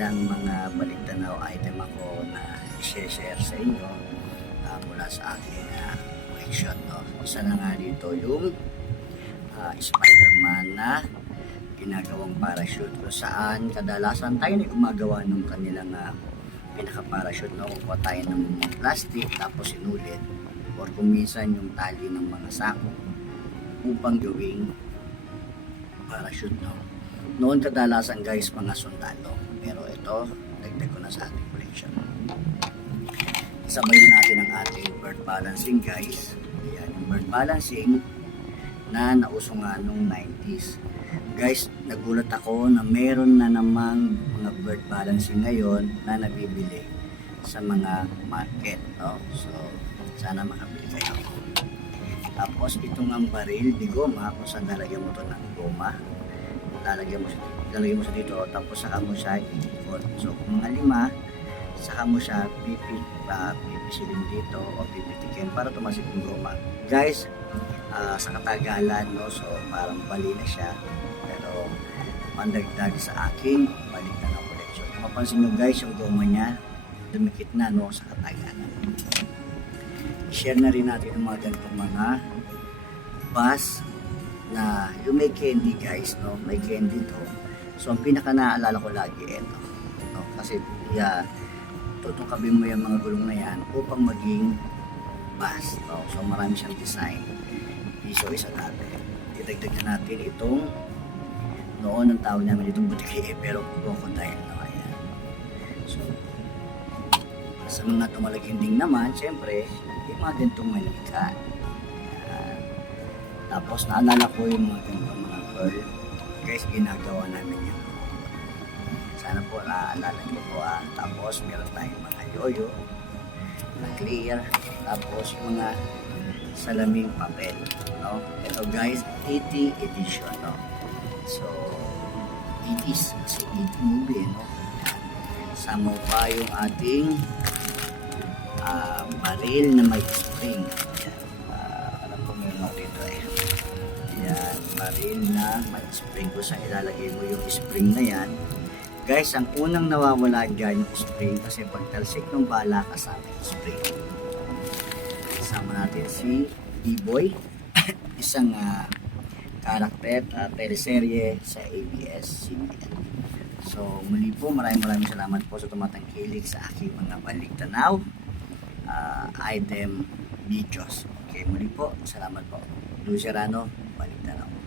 ilang mga baliktanaw item ako na i-share sa inyo mula sa aking collection. No? Isa na nga dito yung Spider-Man na ginagawang parachute kung saan kadalasan tayo na gumagawa ng kanilang pinaka-parachute. No? Kukuha tayo ng plastic tapos inulit or kung minsan yung tali ng mga sako upang gawing parachute. No? Noon kadalasan guys mga sundalo, pero ito dagdag ko na sa ating collection. Sabay na natin ang ating bird balancing guys. Ayan yung bird balancing na nauso nga nung 90s. Guys, nagulat ako na meron na namang mga bird balancing ngayon na nabibili sa mga market. No? So, sana makabili kayo. Tapos itong ang baril di goma, kung saan lalagyan mo ito ng goma, lalagyan mo siya dito, tapos saka mo siya iikot. So kung mga 5, saka mo siya pipisilin dito o pipitikin para tumasik yung goma. Guys, sa katagalan, no, so parang bali na siya, pero pandagdag sa aking balik na collection. Mapansin nyo guys, yung goma niya dumikit na, no, sa katagalan. I-share na rin natin yung mga ganitong mga bus na yung may candy guys, no, may candy to. So ang pinaka naaalala ko lagi ito, no, kasi tutungkabin mo yung mga gulong na yan upang maging bus, no? So marami siyang design. Isa natin, idagdag na natin itong noon ang tawag namin itong butiki, pero crocodile, no? Ayan. So sa mga tumalaginding naman, syempre yung mga ganitong manika. Tapos naalala ko yung mga ganitong mga pearl. Guys, ginagawa namin yan. Sana po naaalala nyo po. Tapos meron tayong mga yoyo na clear. Tapos mga salaming papel. No? Ito guys, 80 edition. No? So, 80s. Kasi 80 movie. No? Sama pa yung ating baril na may spring. Baril na may spring, ko sa ilalagay mo yung spring na yan guys. Ang unang nawawala dyan yung spring kasi pag talsik ng bala kasama yung spring. Kasama natin si B-Boy isang karakter teleserye sa ABS-CBN. So muli po maraming salamat po sa tumatangkilik sa aking mga baliktanaw item videos. Okay, muli po salamat po. Luis Serrano, Baliktanaw.